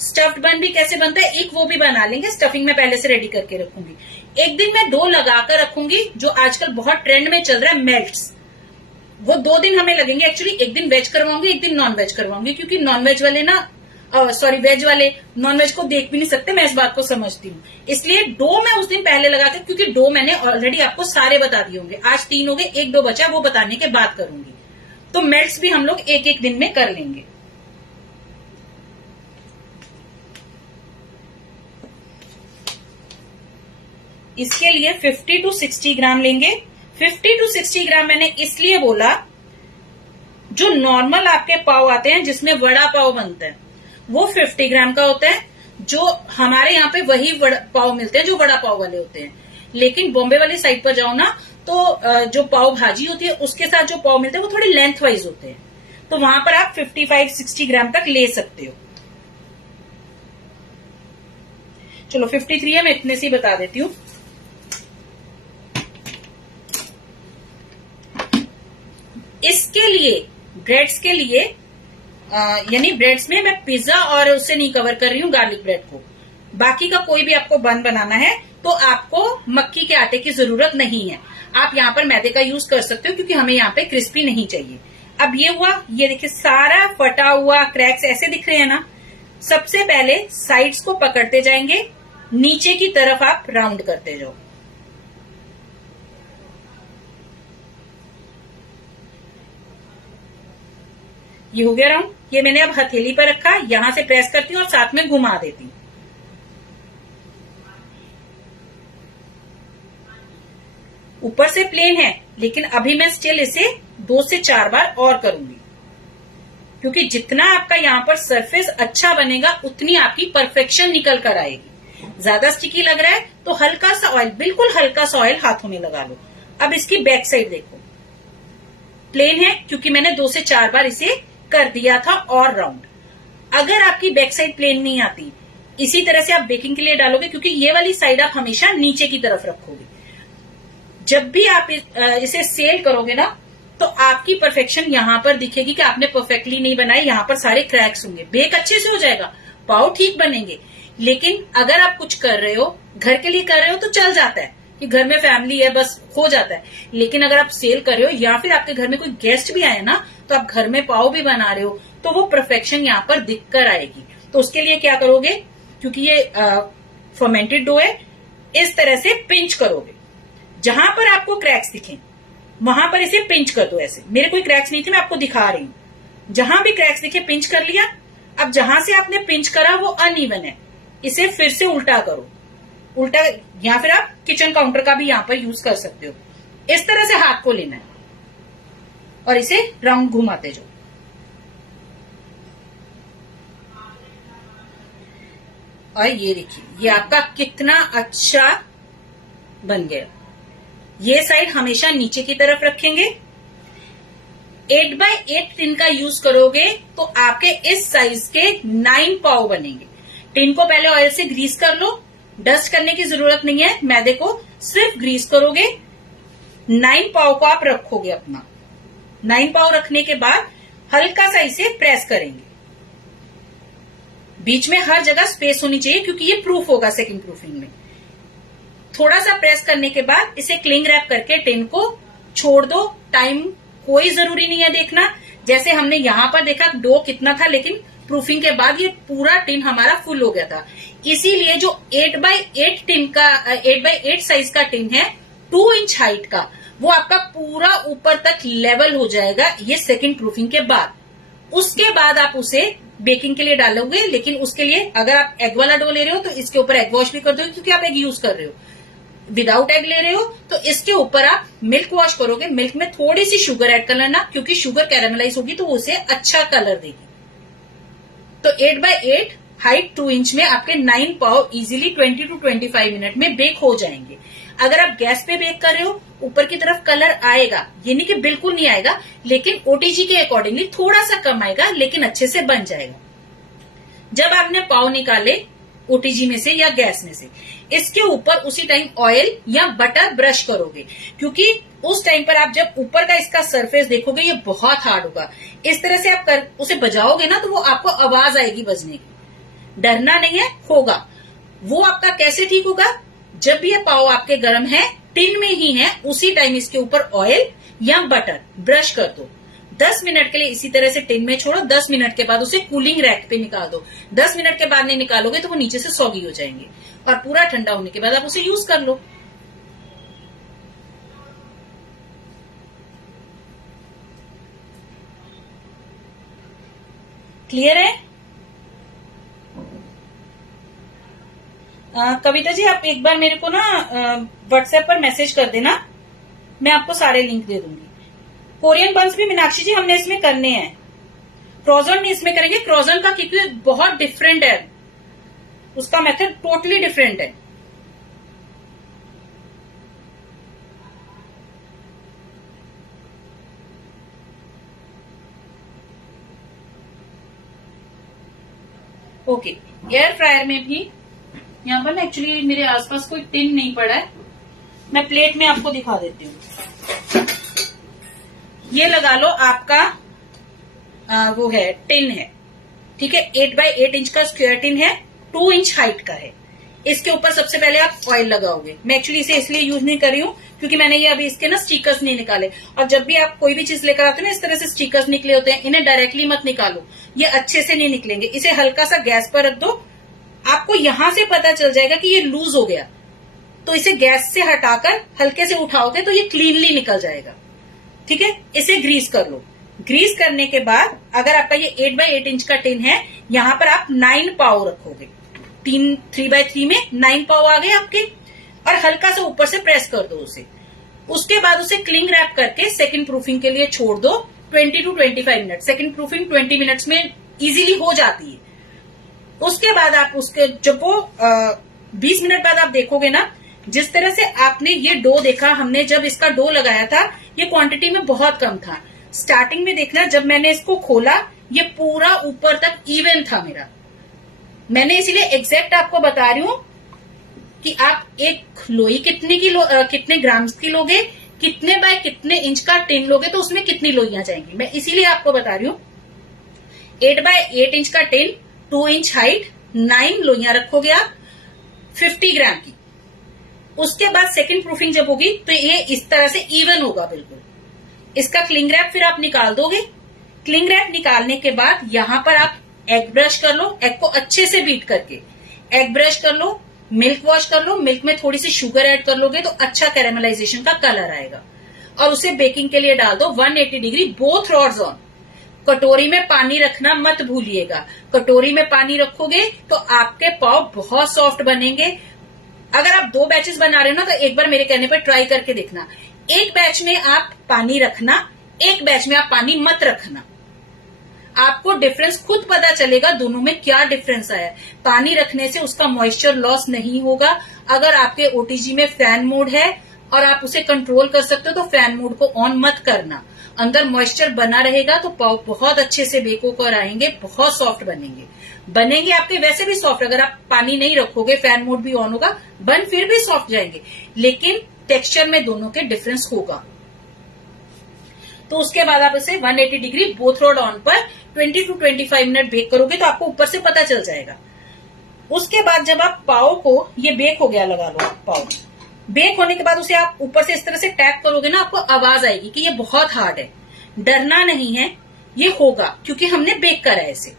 स्टफ्ड बन भी कैसे बनता है, एक वो भी बना लेंगे। स्टफिंग में पहले से रेडी करके रखूंगी। एक दिन मैं 2 लगाकर रखूंगी, जो आजकल बहुत ट्रेंड में चल रहा है, मेल्ट्स। वो 2 दिन हमें लगेंगे एक्चुअली। एक दिन वेज करवाऊंगी, एक दिन नॉन वेज करवाऊंगी, क्योंकि नॉन वेज वाले ना सॉरी वेज वाले नॉन वेज को देख भी नहीं सकते, मैं इस बात को समझती हूँ। इसलिए डो मैं उस दिन पहले लगा के, क्योंकि डो मैंने ऑलरेडी आपको सारे बता दिए होंगे। आज 3 हो गए, 1 2 बचा, वो बताने के बाद करूंगी। तो मेल्ट्स भी हम लोग एक एक दिन में कर लेंगे। इसके लिए 50 to 60 ग्राम लेंगे। 50 to 60 ग्राम मैंने इसलिए बोला, जो नॉर्मल आपके पाव आते हैं जिसमें वड़ा पाव बनता है वो 50 ग्राम का होता है। जो हमारे यहाँ पे वही पाव मिलते हैं जो वड़ा पाव वाले होते हैं। लेकिन बॉम्बे वाली साइड पर जाओ ना तो जो पाव भाजी होती है उसके साथ जो पाव मिलते हैं वो थोड़ी लेंथ वाइज होते हैं, तो वहां पर आप 55-60 ग्राम तक ले सकते हो। चलो 53 है, मैं इतने से बता देती हूँ। इसके लिए ब्रेड्स के लिए यानी ब्रेड्स में मैं पिज्जा और उससे नहीं कवर कर रही हूँ गार्लिक ब्रेड को। बाकी का कोई भी आपको बन बनाना है तो आपको मक्की के आटे की जरूरत नहीं है। आप यहाँ पर मैदे का यूज कर सकते हो क्योंकि हमें यहाँ पे क्रिस्पी नहीं चाहिए। अब ये हुआ, ये देखिए सारा फटा हुआ क्रैक्स ऐसे दिख रहे हैं ना। सबसे पहले साइड्स को पकड़ते जाएंगे, नीचे की तरफ आप राउंड करते जाओ। ये हो गया राउंड। ये मैंने अब हथेली पर रखा, यहां से प्रेस करती हूँ और साथ में घुमा देती हूँ। ऊपर से प्लेन है लेकिन अभी मैं स्टिल इसे 2 से 4 बार और करूंगी, क्योंकि जितना आपका यहाँ पर सरफेस अच्छा बनेगा उतनी आपकी परफेक्शन निकल कर आएगी। ज्यादा स्टिकी लग रहा है तो हल्का सा ऑयल, बिल्कुल हल्का सा ऑयल हाथों में लगा लो। अब इसकी बैक साइड देखो, प्लेन है क्योंकि मैंने 2 से 4 बार इसे कर दिया था और राउंड। अगर आपकी बैक साइड प्लेन नहीं आती, इसी तरह से आप बेकिंग के लिए डालोगे, क्योंकि ये वाली साइड आप हमेशा नीचे की तरफ रखोगे। जब भी आप इसे सेल करोगे ना तो आपकी परफेक्शन यहाँ पर दिखेगी कि आपने परफेक्टली नहीं बनाई। यहाँ पर सारे क्रैक्स होंगे, बेक अच्छे से हो जाएगा, पाव ठीक बनेंगे। लेकिन अगर आप कुछ कर रहे हो, घर के लिए कर रहे हो तो चल जाता है कि घर में फैमिली है बस हो जाता है। लेकिन अगर आप सेल कर रहे हो या फिर आपके घर में कोई गेस्ट भी आए ना, तो आप घर में पाव भी बना रहे हो तो वो परफेक्शन यहाँ पर दिख कर आएगी। तो उसके लिए क्या करोगे, क्योंकि ये फर्मेंटेड डो है, इस तरह से पिंच करोगे। जहां पर आपको क्रैक्स दिखें वहां पर इसे पिंच कर दो। ऐसे मेरे कोई क्रैक्स नहीं थे, मैं आपको दिखा रही हूं। जहां भी क्रैक्स दिखे पिंच कर लिया। अब जहां से आपने पिंच करा वो अनइवन है, इसे फिर से उल्टा करो। उल्टा, या फिर आप किचन काउंटर का भी यहाँ पर यूज कर सकते हो। इस तरह से हाथ को लेना है और इसे राउंड घुमाते जाओ। और ये देखिए ये आपका कितना अच्छा बन गया। ये साइड हमेशा नीचे की तरफ रखेंगे। 8x8 टिन का यूज करोगे तो आपके इस साइज के 9 पाव बनेंगे। टिन को पहले ऑयल से ग्रीस कर लो, डस्ट करने की जरूरत नहीं है, मैदे को सिर्फ ग्रीस करोगे। 9 पाव को आप रखोगे अपना। 9 पाव रखने के बाद हल्का सा इसे प्रेस करेंगे। बीच में हर जगह स्पेस होनी चाहिए क्योंकि ये प्रूफ होगा सेकंड प्रूफिंग में। थोड़ा सा प्रेस करने के बाद इसे क्लिंग रैप करके टिन को छोड़ दो। टाइम कोई जरूरी नहीं है देखना, जैसे हमने यहाँ पर देखा डो कितना था, लेकिन प्रूफिंग के बाद ये पूरा टिन हमारा फुल हो गया था। इसीलिए जो 8x8 टिन का 8x8 साइज का टिन है 2 इंच हाइट का, वो आपका पूरा ऊपर तक लेवल हो जाएगा ये सेकंड प्रूफिंग के बाद। उसके बाद आप उसे बेकिंग के लिए डालोगे। लेकिन उसके लिए अगर आप एग वाला डो ले रहे हो तो इसके ऊपर एग वॉश भी कर दो, क्योंकि आप एग यूज कर रहे हो। विदाउट एग ले रहे हो तो इसके ऊपर आप मिल्क वॉश करोगे। मिल्क में थोड़ी सी शुगर ऐड कर लेना, क्योंकि शुगर कैरामलाइज होगी तो उसे अच्छा कलर देगी। तो 8x8 हाइट 2 इंच में आपके 9 पाव इजीली 20 to 25 मिनट में बेक हो जाएंगे। अगर आप गैस पे बेक कर रहे हो ऊपर की तरफ कलर आएगा, ये नहीं कि बिल्कुल नहीं आएगा, लेकिन ओटीजी के अकॉर्डिंगली थोड़ा सा कम आएगा, लेकिन अच्छे से बन जाएगा। जब आपने पाव निकाले ओटीजी में से या गैस में से, इसके ऊपर उसी टाइम ऑयल या बटर ब्रश करोगे, क्योंकि उस टाइम पर आप जब ऊपर का इसका सरफेस देखोगे ये बहुत हार्ड होगा। इस तरह से आप उसे बजाओगे ना तो वो आपको आवाज आएगी बजने की। डरना नहीं है, होगा। वो आपका कैसे ठीक होगा, जब ये पाव आपके गर्म है, टिन में ही है, उसी टाइम इसके ऊपर ऑयल या बटर ब्रश कर दो। 10 मिनट के लिए इसी तरह से टिन में छोड़ो। 10 मिनट के बाद उसे कूलिंग रैक पे निकाल दो। 10 मिनट के बाद नहीं निकालोगे तो वो नीचे से सॉगी हो जाएंगे, और पूरा ठंडा होने के बाद आप उसे यूज कर लो। क्लियर है? कविता जी आप एक बार मेरे को ना व्हाट्सएप पर मैसेज कर देना, मैं आपको सारे लिंक दे दूंगी। कोरियन बंस भी मीनाक्षी जी हमने इसमें करने हैं, क्रोजन नहीं इसमें करेंगे। क्रोजन का क्योंकि बहुत डिफरेंट है, उसका मेथड टोटली डिफरेंट है। ओके, एयर फ्रायर में भी यहाँ पर ना एक्चुअली मेरे आसपास कोई टिन नहीं पड़ा है, मैं प्लेट में आपको दिखा देती हूँ। ये लगा लो आपका वो है टिन है, ठीक है, 8 बाय 8 इंच का स्क्वायर टिन है, 2 इंच हाइट का है। इसके ऊपर सबसे पहले आप ऑयल लगाओगे। मैं एक्चुअली इसे इसलिए यूज नहीं कर रही हूँ क्योंकि मैंने ये अभी इसके ना स्टिकर्स नहीं निकाले, और जब भी आप कोई भी चीज लेकर आते हो ना इस तरह से स्टिकर्स निकले होते हैं, इन्हें डायरेक्टली मत निकालो, ये अच्छे से नहीं निकलेंगे। इसे हल्का सा गैस पर रख दो, आपको यहां से पता चल जाएगा कि ये लूज हो गया, तो इसे गैस से हटाकर हल्के से उठाओगे तो ये क्लीनली निकल जाएगा, ठीक है। इसे ग्रीस कर लो। ग्रीस करने के बाद अगर आपका ये 8 बाय 8 इंच का टिन है, यहां पर आप 9 पाव रखोगे। 3 बाय 3 में 9 पाव आ गए आपके, और हल्का सा ऊपर से प्रेस कर दो उसे। उसके बाद उसे क्लिंग रैप करके सेकंड प्रूफिंग के लिए छोड़ दो 20 to 25 minute. Second proofing 20 minutes में इजीली हो जाती है। उसके बाद आप उसके जब वो 20 मिनट बाद आप देखोगे ना, जिस तरह से आपने ये डो देखा, हमने जब इसका डो लगाया था ये क्वांटिटी में बहुत कम था। स्टार्टिंग में देखना, जब मैंने इसको खोला ये पूरा ऊपर तक इवन था मेरा। मैंने इसीलिए एग्जैक्ट आपको बता रही हूं कि आप एक लोई कितने ग्राम्स की लोगे, कितने बाय कितने इंच का टिन लोगे तो उसमें कितनी लोइयां जाएंगी, मैं इसीलिए आपको बता रही हूँ। 8 बाय 8 इंच का टिन, 2 इंच हाइट, 9 लोइयां रखोगे आप 50 ग्राम की। उसके बाद सेकंड प्रूफिंग जब होगी तो ये इस तरह से इवन होगा बिल्कुल। इसका क्लिंग रैप फिर आप निकाल दोगे। क्लिंग रैप निकालने के बाद यहां पर आप एग ब्रश कर लो, एग को अच्छे से बीट करके एग ब्रश कर लो, मिल्क वॉश कर लो, मिल्क में थोड़ी सी शुगर ऐड कर लोगे तो अच्छा कैरेमलाइजेशन का कलर आएगा, और उसे बेकिंग के लिए डाल दो 180 डिग्री, बोथ रॉड्स ऑन। कटोरी में पानी रखना मत भूलिएगा, कटोरी में पानी रखोगे तो आपके पाव बहुत सॉफ्ट बनेंगे। अगर आप 2 बैचेस बना रहे हो ना तो एक बार मेरे कहने पर ट्राई करके देखना। एक बैच में आप पानी रखना, एक बैच में आप पानी मत रखना, आपको डिफरेंस खुद पता चलेगा दोनों में क्या डिफरेंस आया। पानी रखने से उसका मॉइस्चर लॉस नहीं होगा। अगर आपके ओटीजी में फैन मोड है और आप उसे कंट्रोल कर सकते हो तो फैन मोड को ऑन मत करना, अंदर मॉइस्चर बना रहेगा तो पाव बहुत अच्छे से बेक होकर आएंगे, बहुत सॉफ्ट बनेंगे आपके वैसे भी सॉफ्ट। अगर आप पानी नहीं रखोगे, फैन मोड भी ऑन होगा, बन फिर भी सॉफ्ट जाएंगे, लेकिन टेक्सचर में दोनों के डिफरेंस होगा। तो उसके बाद आप इसे 180 डिग्री बोथ रॉड ऑन पर 20 to 25 मिनट बेक करोगे तो आपको ऊपर से पता चल जाएगा। उसके बाद जब आप पाव को, ये बेक हो गया, लगा लो आप पाव, बेक होने के बाद उसे आप ऊपर से इस तरह से टैप करोगे ना, आपको आवाज आएगी कि ये बहुत हार्ड है। डरना नहीं है, ये होगा क्योंकि हमने बेक करा है इसे।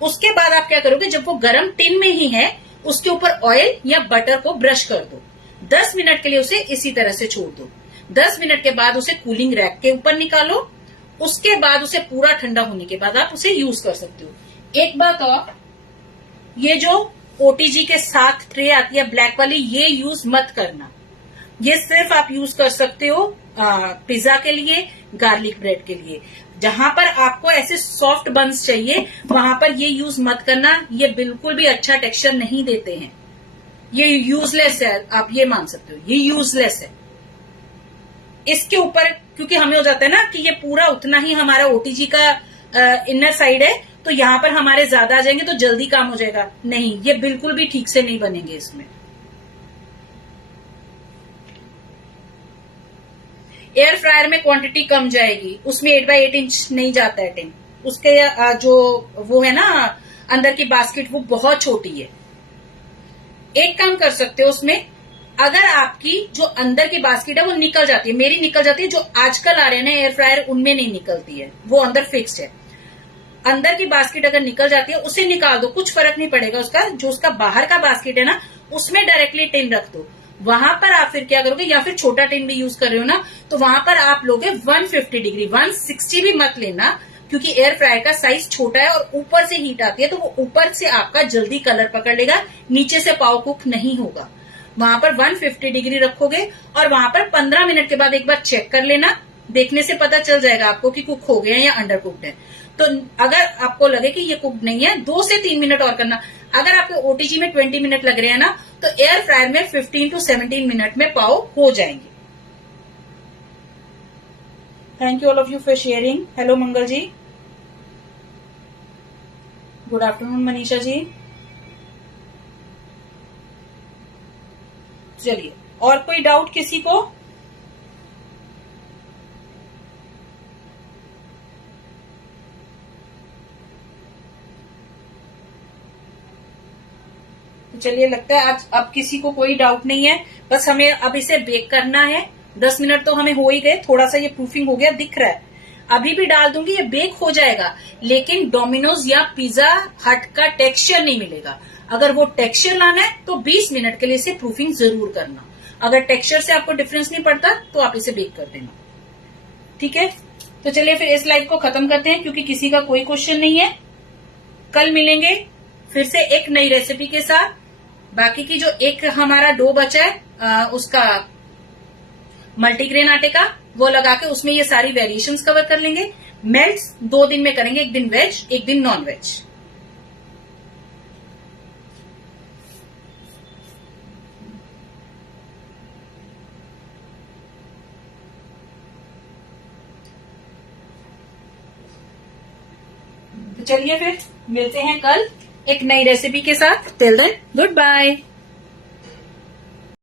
उसके बाद आप क्या करोगे, जब वो गर्म टिन में ही है उसके ऊपर ऑयल या बटर को ब्रश कर दो। 10 मिनट के लिए उसे इसी तरह से छोड़ दो। 10 मिनट के बाद उसे कूलिंग रैक के ऊपर निकालो। उसके बाद उसे पूरा ठंडा होने के बाद आप उसे यूज कर सकते हो। एक बात और, ये जो ओटीजी के साथ ट्रे आती है ब्लैक वाली, ये यूज मत करना। ये सिर्फ आप यूज कर सकते हो पिज्जा के लिए, गार्लिक ब्रेड के लिए। जहां पर आपको ऐसे सॉफ्ट बन्स चाहिए वहां पर ये यूज मत करना, ये बिल्कुल भी अच्छा टेक्सचर नहीं देते हैं, ये यूजलेस है, आप ये मान सकते हो, ये यूजलेस है। इसके ऊपर क्योंकि हमें हो जाता है ना कि ये पूरा उतना ही हमारा ओटीजी का इनर साइड है, तो यहां पर हमारे ज्यादा आ जाएंगे तो जल्दी काम हो जाएगा। नहीं, ये बिल्कुल भी ठीक से नहीं बनेंगे इसमें। एयर फ्रायर में क्वांटिटी कम जाएगी, उसमें 8 बाय 8 इंच नहीं जाता है टिन, उसके जो वो है ना अंदर की बास्केट वो बहुत छोटी है। एक काम कर सकते हो, उसमें अगर आपकी जो अंदर की बास्केट है वो निकल जाती है, मेरी निकल जाती है, जो आजकल आ रहे हैं ना एयर फ्रायर उनमें नहीं निकलती है, वो अंदर फिक्स्ड है। अंदर की बास्केट अगर निकल जाती है उसे निकाल दो, कुछ फर्क नहीं पड़ेगा उसका। जो उसका बाहर का बास्केट है ना उसमें डायरेक्टली टिन रख दो। वहां पर आप फिर क्या करोगे, या फिर छोटा टिन भी यूज कर रहे हो ना तो वहां पर आप लोगे 150 डिग्री, 160 भी मत लेना, क्योंकि एयर फ्रायर का साइज छोटा है और ऊपर से हीट आती है तो वो ऊपर से आपका जल्दी कलर पकड़ लेगा, नीचे से पाव कुक नहीं होगा। वहां पर 150 डिग्री रखोगे और वहां पर 15 मिनट के बाद एक बार चेक कर लेना, देखने से पता चल जाएगा आपको कि कुक हो गया या अंडर कुक्ड है। तो अगर आपको लगे कि ये कुक नहीं है, 2 से 3 मिनट और करना। अगर आपको ओटीजी में 20 मिनट लग रहे हैं ना तो एयर फ्रायर में 15 टू 17 मिनट में पाव हो जाएंगे। Thank you all of you for sharing. Hello Mangal ji, good afternoon Manisha ji. चलिए, और कोई डाउट किसी को? चलिए, लगता है आज अब किसी को कोई डाउट नहीं है। बस हमें अब इसे बेक करना है। 10 मिनट तो हमें हो ही गए, थोड़ा सा ये प्रूफिंग हो गया दिख रहा है। अभी भी डाल दूंगी, ये बेक हो जाएगा, लेकिन डोमिनोज या पिज्जा हट का टेक्सचर नहीं मिलेगा। अगर वो टेक्सचर लाना है तो 20 मिनट के लिए इसे प्रूफिंग जरूर करना। अगर टेक्सचर से आपको डिफरेंस नहीं पड़ता तो आप इसे बेक कर देना, ठीक है। तो चलिए फिर इस लाइव को खत्म करते हैं, क्योंकि किसी का कोई क्वेश्चन नहीं है। कल मिलेंगे फिर से एक नई रेसिपी के साथ। बाकी की जो एक हमारा डो बचा है उसका मल्टीग्रेन आटे का, वो लगा के उसमें ये सारी वेरिएशंस कवर कर लेंगे। मेल्ट्स 2 दिन में करेंगे, एक दिन वेज एक दिन नॉन वेज। तो चलिए फिर मिलते हैं कल एक नई रेसिपी के साथ। Till then good bye.